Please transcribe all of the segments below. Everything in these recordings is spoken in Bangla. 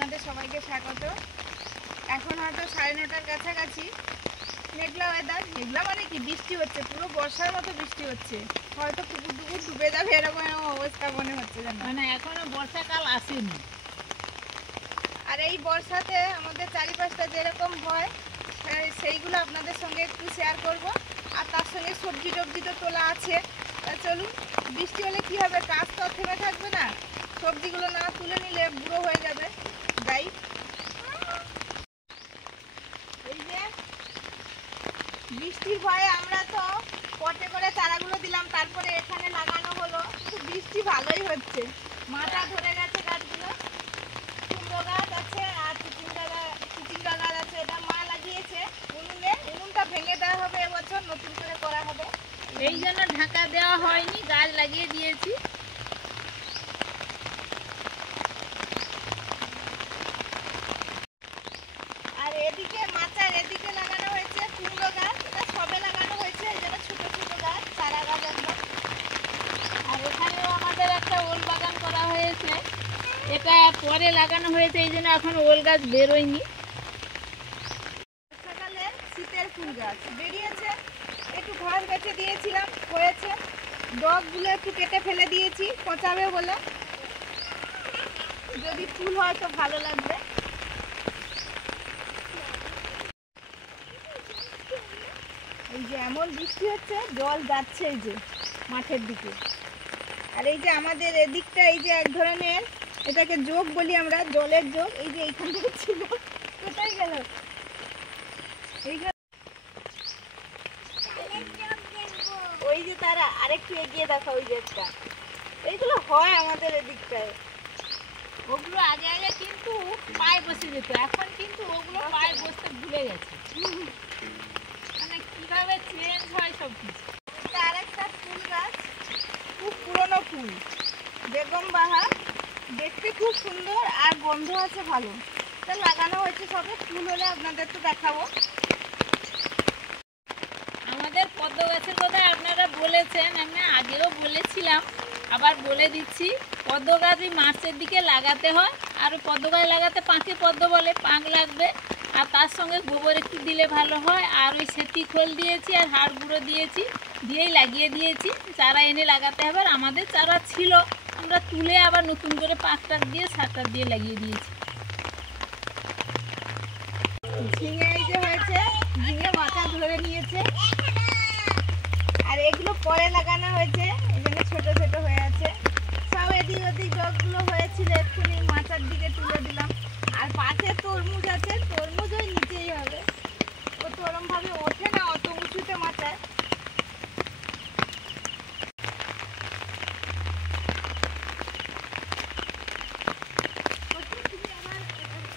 আপনাদের সবাইকে স্বাগত। এখন হয়তো 9:30টার কাছাকাছি। মেঘলা ওয়েদার, মেঘলা মানে কি বৃষ্টি হচ্ছে, পুরো বর্ষার মতো বৃষ্টি হচ্ছে। হয়তো পুকুর টুকুর ডুবে যাবে এরকম অবস্থা মনে হচ্ছে যেন। মানে এখনো বর্ষাকাল আসেনি। আর এই বর্ষাতে আমাদের চারিপাশটা যেরকম হয় সেইগুলো আপনাদের সঙ্গে একটু শেয়ার করব। আর তার সঙ্গে সবজি টবজি তো তোলা আছে। চলুন, বৃষ্টি হলে কি হবে, কাজ তো থেমে থাকবে না, সবজিগুলো না তুলে নিলে বুড়ো হয়ে যাবে। যাই, এই যে বৃষ্টির ভয়ে আমরা তো পটে করে চারাগুলো দিলাম, তারপরে এখানে লাগানো হলো, কিন্তু বৃষ্টি ভালোই হচ্ছে, মাথা ধরে গেছে গাছগুলো। কুমড়ো গাছ আছে আর চিচিঙ্গা গাছ আছে, এটা মা লাগিয়েছে উনুনে। উনুনটা ভেঙে দেওয়া হবে এবছর, নতুন করে করা হবে, এই জন্য ঢাকা দেওয়া হয়নি, গাছ লাগিয়ে দিয়েছি। আর এদিকে মাচার এদিকে লাগানো হয়েছে কুমড়ো গাছ, এটা সবে লাগানো হয়েছে, এই জন্য ছোট ছোট গাছ, চারা গাছ একদম। আর এখানেও আমাদের একটা ওল বাগান করা হয়েছে, এটা পরে লাগানো হয়েছে, এই জন্য এখন ওল গাছ বেরোয়নি। বর্ষাকালে শীতের ফুল গাছ বেরিয়েছে, একটু ঘাস বেঁচে দিয়েছিলাম, হয়েছে। ডগগুলো একটু কেটে ফেলে দিয়েছি, পচাবে বলে, যদি ফুল হয় তো ভালো লাগবে। এই যে এমন বৃষ্টি হচ্ছে, জল যাচ্ছে এই যে মাঠের দিকে। আর এই যে আমাদের এদিকটা, এই যে এক ধরনের, এটাকে যোগ বলি আমরা, জলের যোগ। এই যে এইখান থেকে ছিল, কোথায় গেল? ওই যে তারা আরেকটু এগিয়ে দেখো, ওই যে একটা, এইগুলো হয় আমাদের এদিকটায়। ওগুলো আগে আগে কিন্তু পায়ে বসে যেত, এখন কিন্তু ওগুলো পায়ে বসতে ভুলে গেছে। মানে কিভাবে চেঞ্জ হয় সব কিছু। আর একটা ফুল গাছ, খুব পুরনো ফুল, বেগম বাহার, দেখতে খুব সুন্দর আর গন্ধ আছে ভালো। তা লাগানো হয়েছে সবে, ফুল হলে আপনাদের তো দেখাবো। আমাদের পদ্ম গাছের কথা আপনারা বলেছেন, আমি আগেও বলেছিলাম, আবার বলে দিচ্ছি। পদ্ম গাছ এই মার্চের দিকে লাগাতে হয়, আর পদ্ম গাছ লাগাতে পাঁকে পদ্ম বলে, পাঁক লাগবে, আর তার সঙ্গে গোবর একটু দিলে ভালো হয়। আর ওই সেতি খোল দিয়েছি আর হাড় গুঁড়ো দিয়েছি, দিয়েই লাগিয়ে দিয়েছি। চারা এনে লাগাতে হবে। আর আমাদের চারা ছিল, আমরা তুলে আবার নতুন করে পাঁক টাক দিয়ে সার টার দিয়ে লাগিয়ে দিয়েছি। ঝিঙে এই যে হয়েছে, ঝিঙে মাথা ধরে নিয়েছে। আর এগুলো পরে লাগানো হয়েছে, এই জন্য ছোট ছোট হয়ে আছে সব। এদিক ওদিক ডগগুলো হয়েছিল, এক্ষুনি মাথার দিকে তুলে দিলাম। আর পাশে তরমুজ আছে, তরমুজ ওই নিচেই হবে, ও তো ওরম ভাবে ওঠে না অত উঁচুতে মাথায়।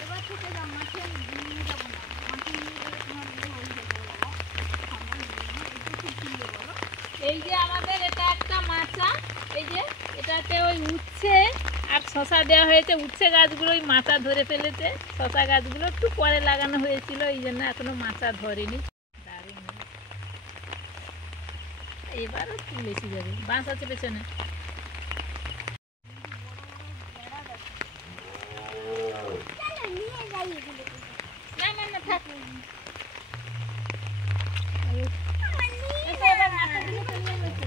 এবার থেকে যাও, মাঠে নিয়ে যাবো না, মাঠে নিয়ে গেলে তোমার হয়ে যাবে বাবা, ঠান্ডা লেগে যাবে, একটু খুব সুন্দর বলো। এই যে আমাদের এটা একটা মাচা, এই যে এটাতে ওই উচ্ছে আর শশা দেওয়া হয়েছে। উচ্ছে গাছগুলো ওই মাচা ধরে ফেলেছে, শশা গাছগুলো একটু পরে লাগানো হয়েছিল, এই জন্য এখনো মাচা ধরেনি। দারুণ, এবারও ফুল এসে যাবে। বাঁশ আছে পেছনে। না না না, থাক। এবার মাথার দিকে চলে গেছে।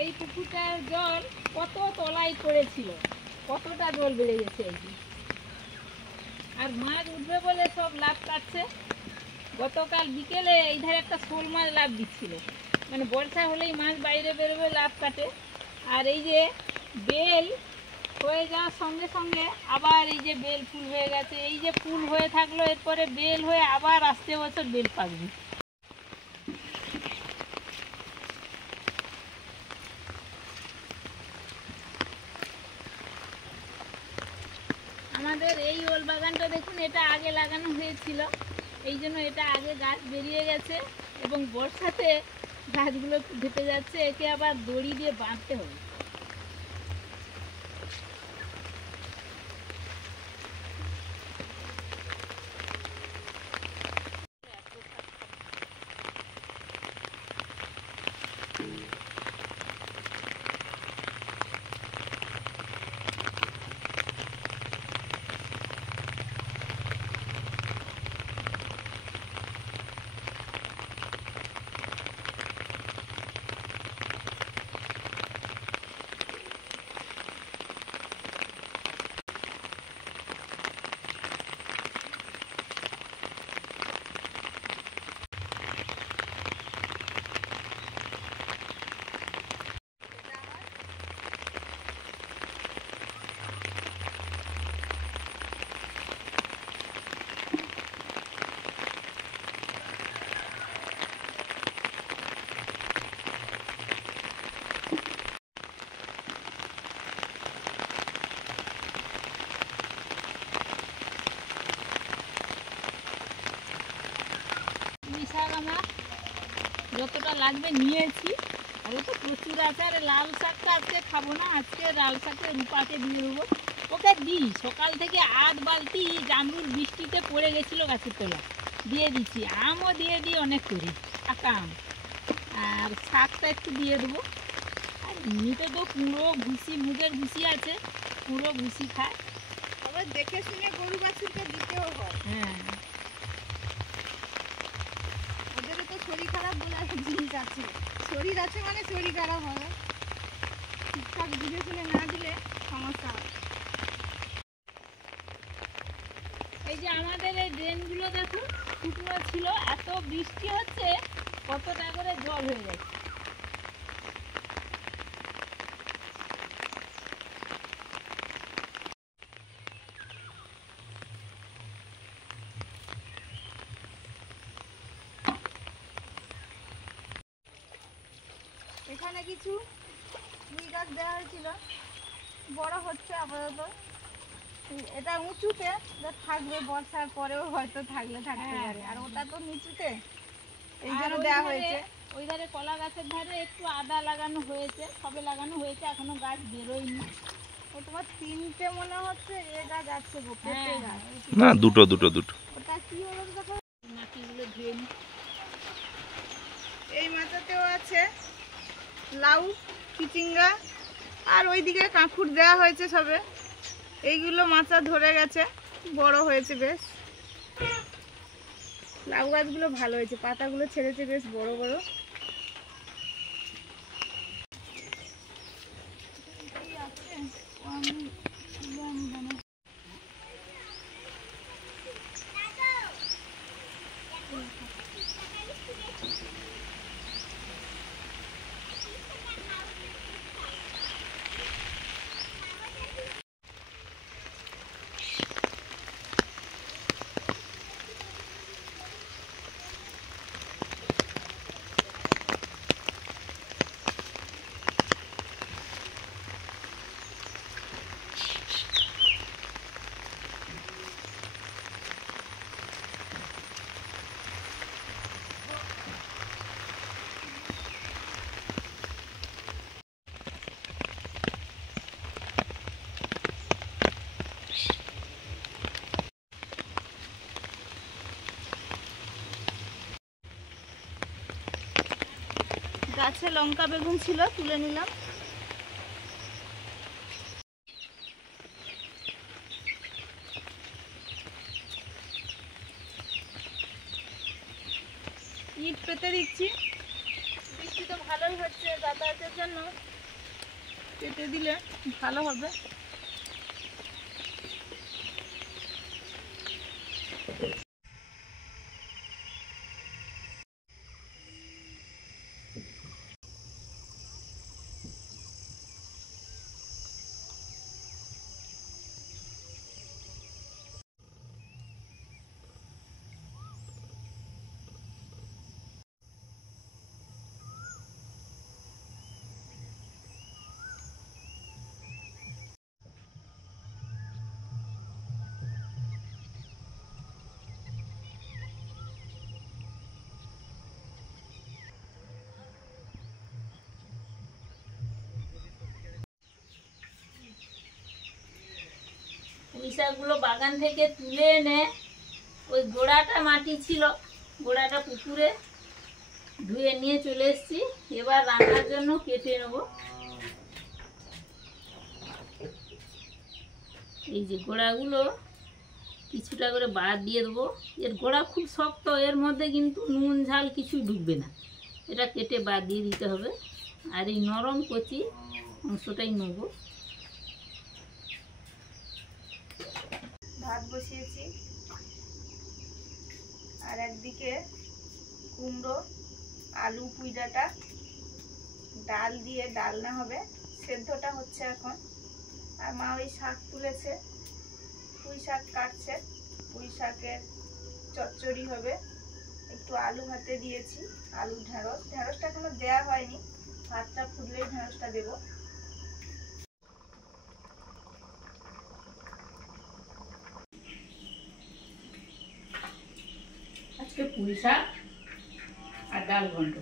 এই পুকুরটার জল কত তলায় পড়েছিল, কতটা জল বেড়ে গেছে এই যে। আর মাছ উঠবে বলে সব লাভ কাটছে। গতকাল বিকেলে এই ধারে একটা শোল মাছ লাভ দিচ্ছিল, মানে বর্ষা হলেই মাছ বাইরে বেরোবে, লাভ কাটে। আর এই যে বেল হয়ে যাওয়ার সঙ্গে সঙ্গে আবার এই যে বেল ফুল হয়ে গেছে, এই যে ফুল হয়ে থাকলো, এরপরে বেল হয়ে আবার আসতে বছর বেল পাকবে। আমাদের এই ওল বাগানটা দেখুন, এটা আগে লাগানো হয়েছিল, এই জন্য এটা আগে গাছ বেরিয়ে গেছে, এবং বর্ষাতে গাছগুলো ঢেপে যাচ্ছে, একে আবার দড়ি দিয়ে বাঁধতে হবে। যতটা লাগবে নিয়েছি। আর তো প্রচুর আছে। আর লাল শাকটা আজকে খাবো না, আজকে লাল শাকে রূপাকে দিয়ে দেবো। ওকে দিই সকাল থেকে আধ বালতি জামরুল বৃষ্টিতে পড়ে গেছিলো গাছের তলা, দিয়ে দিচ্ছি। আমও দিয়ে দিই অনেক করে, পাকা আম। আর শাকটা একটু দিয়ে দেবো। আর এমনিতে তো কুঁড়ো ভুসি, মুগের ভুসি আছে, কুঁড়ো ভুসি খায়। আবার দেখে শুনে গরু বাছুরকে দিতেও হয়। হ্যাঁ, ওদেরও তো শরীর খারাপ বলে একটা জিনিস আছে, শরীর আছে মানে শরীর খারাপ হবে। ঠিকঠাক বুঝে শুনে না দিলে সমস্যা হবে। এই যে আমাদের এই ড্রেনগুলো দেখুন শুকনো ছিল, এত বৃষ্টি হচ্ছে কতটা করে জল হয়ে যাচ্ছে। এখানে কিছু পুঁই গাছ দেওয়া হয়েছিল, বড় হচ্ছে আপাতত। এটা উঁচুতে, এটা থাকবে বর্ষার পরেও হয়তো থাকলে থাকতে পারে। আর ওটা তো নিচুতে, এই আর জন্য ওই দেওয়া ধারে- হয়েছে। ওই ধারে কলা গাছের ধারে একটু আদা লাগানো হয়েছে, সবে লাগানো হয়েছে, এখনো গাছ বেরোয়নি। ও তোমার তিনটে মনে হচ্ছে এ গাছ আছে গো, পেঁপে গাছ। না, দুটো দুটো দুটো। ওটা কি হলো দেখো, মাটিগুলো ধুয়ে নি। এই মাচাতেও আছে লাউ, চিচিঙ্গা, আর ওইদিকে কাঁকুর দেওয়া হয়েছে সবে। এইগুলো মাচা ধরে গেছে, বড় হয়েছে বেশ। লাউ গাছগুলো ভালো হয়েছে, পাতাগুলো ছেড়েছে বেশ বড় বড়। কি আছে? ও আমি জানি। গাছে লঙ্কা বেগুন ছিল, তুলে নিলাম। ইট পেতে দিচ্ছি, বৃষ্টি তো ভালোই হচ্ছে, যাতায়াতের জন্য পেতে দিলে ভালো হবে। পুঁই শাকগুলো বাগান থেকে তুলে এনে ওই গোড়াটা মাটি ছিল, গোড়াটা পুকুরে ধুয়ে নিয়ে চলে এসেছি। এবার রান্নার জন্য কেটে নেব। এই যে গোড়াগুলো কিছুটা করে বাদ দিয়ে দেবো। এর গোড়া খুব শক্ত, এর মধ্যে কিন্তু নুন ঝাল কিছুই ঢুকবে না। এটা কেটে বাদ দিয়ে দিতে হবে। আর এই নরম কচি অংশটাই নেব। ভাত বসিয়েছি, আর একদিকে কুমড়ো, আলু, পুঁই ডাঁটা, ডাল দিয়ে ডালনা হবে, সেদ্ধটা হচ্ছে এখন। আর মা ওই শাক তুলেছে, পুঁই শাক কাটছে, পুঁই শাকের চচ্চড়ি হবে। একটু আলু হাতে দিয়েছি, আলু ঢেঁড়স, ঢেঁড়সটা এখনো দেওয়া হয়নি, ভাতটা ফুটলেই ঢেঁড়সটা দেবো। আজকে পুঁই শাক আর ডাল ঘন্ট।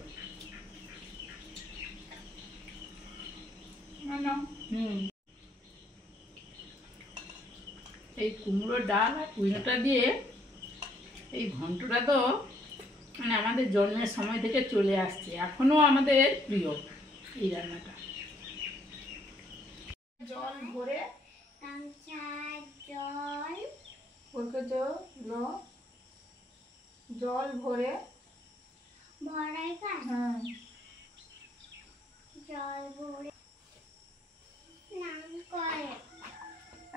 এই কুমড়োর ডাল আর কুইনোটা দিয়ে এই ঘন্টটা তো মানে আমাদের জন্মের সময় থেকে চলে আসছে, এখনো আমাদের প্রিয় এই রান্নাটা। জল ভরে জল ভরে হ্যাঁ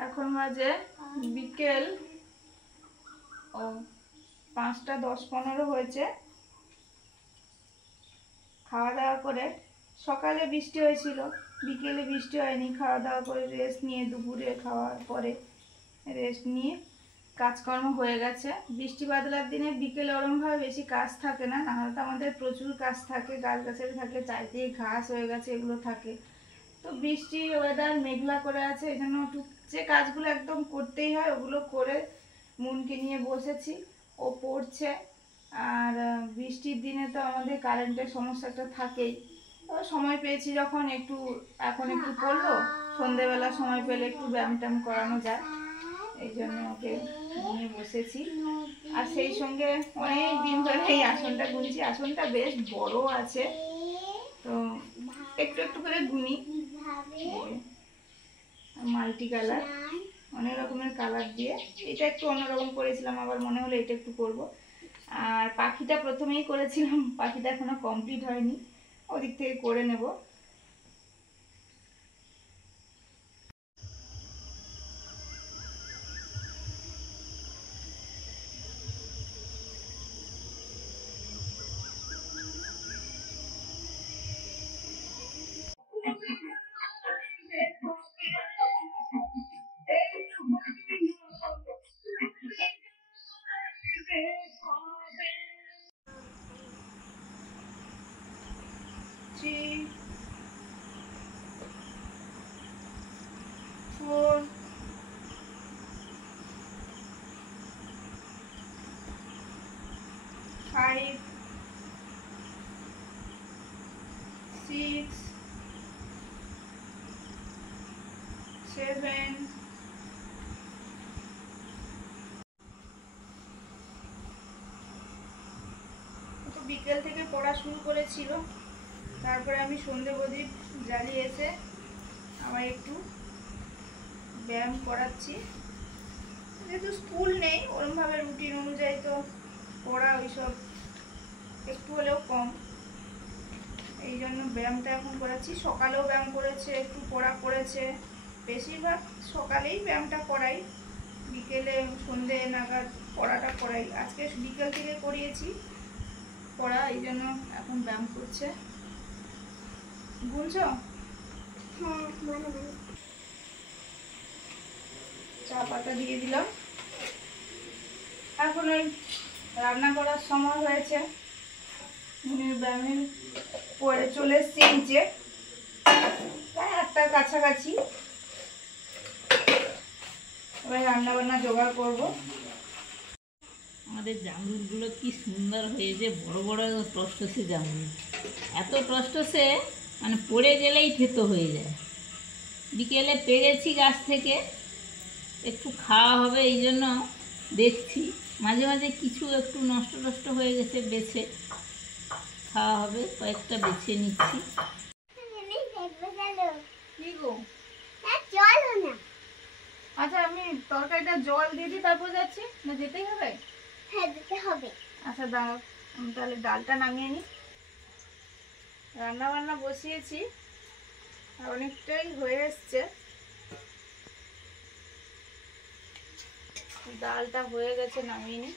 এখন বাজে বিকেল 5টা 10-15 হয়েছে। খাওয়া দাওয়া করে, সকালে বৃষ্টি হয়েছিল, বিকেলে বৃষ্টি হয়নি। খাওয়া দাওয়া করে রেস্ট নিয়ে, দুপুরে খাওয়ার পরে রেস্ট নিয়ে কাজকর্ম হয়ে গেছে। বৃষ্টি বাদলার দিনে বিকেলে ওরমভাবে বেশি কাজ থাকে না, নাহলে তো আমাদের প্রচুর কাজ থাকে, গাছগাছালি থাকে, চারিদিকে ঘাস হয়ে গেছে, এগুলো থাকে। তো বৃষ্টি ওয়েদার মেঘলা করে আছে, এই জন্য যে কাজগুলো একদম করতেই হয় ওগুলো করে মনকে নিয়ে বসেছি। ও পড়ছে, আর বৃষ্টির দিনে তো আমাদের কারেন্টের সমস্যাটা থাকেই। তো সময় পেয়েছি যখন এখন একটু পড়লো, সন্ধেবেলা সময় পেলে একটু ব্যায়াম ট্যায়াম করানো যায়, এই জন্য ওকে নিয়ে বসেছি। আর সেই সঙ্গে অনেক দিন ধরে এই আসনটা গুনছি, আসনটা বেশ বড় আছে, তো একটু একটু করে গুনি। মাল্টি কালার, অনেক রকমের কালার দিয়ে, এটা একটু অন্যরকম করেছিলাম, আবার মনে হলো এটা একটু করব। আর পাখিটা প্রথমেই করেছিলাম, পাখিটা এখনো কমপ্লিট হয়নি, ওদিক থেকে করে নেব। Three, 4, 5, 6, 7, তো বিকেল থেকে পড়া শুরু করেছিল, তারপরে আমি সন্ধে প্রদীপ জ্বালিয়ে এসে আবার একটু ব্যায়াম করাচ্ছি। যেহেতু স্কুল নেই, ওরমভাবে রুটিন অনুযায়ী তো পড়া ওইসব একটু হলেও কম, এই জন্য ব্যায়ামটা এখন করাচ্ছি। সকালেও ব্যায়াম করেছে, একটু পড়া করেছে, বেশিরভাগ সকালেই ব্যায়ামটা করাই, বিকেলে সন্ধে নাগাদ পড়াটা করাই। আজকে বিকেল থেকে করিয়েছি পড়া, এই জন্য এখন ব্যায়াম করছে। বুঝছো? চা পাতা দিয়ে দিলাম। এখন ওই রান্না করার সময় হয়েছে, ব্যায়ামের পরে চলে এসছি নিচে, প্রায় 8টার কাছাকাছি। এবার রান্না বান্না জোগাড় করবো। আমাদের জামরুলগুলো কি সুন্দর হয়েছে, বড় বড় টসটসে জামরুল, এত টসটসে মানে পড়ে গেলেই থেতো হয়ে যায়। বিকেলে পেরেছি গাছ থেকে, একটু খাওয়া হবে এই জন্য দেখছি, মাঝে মাঝে কিছু একটু নষ্ট নষ্ট হয়ে গেছে, বেছে খাওয়া হবে, কয়েকটা বেছে নিচ্ছি। কি গো? আচ্ছা, আমি তরকারিটা জল দিয়ে দিই, তারপর যাচ্ছি না? যেতেই হবে? হ্যাঁ, দিতে হবে। আচ্ছা দাঁড়াও, আমি তাহলে ডালটা নামিয়ে নিই। রান্না বান্না বসিয়েছি, আর অনেকটাই হয়ে এসছে। ডালটা হয়ে গেছে, নামিয়ে নিই।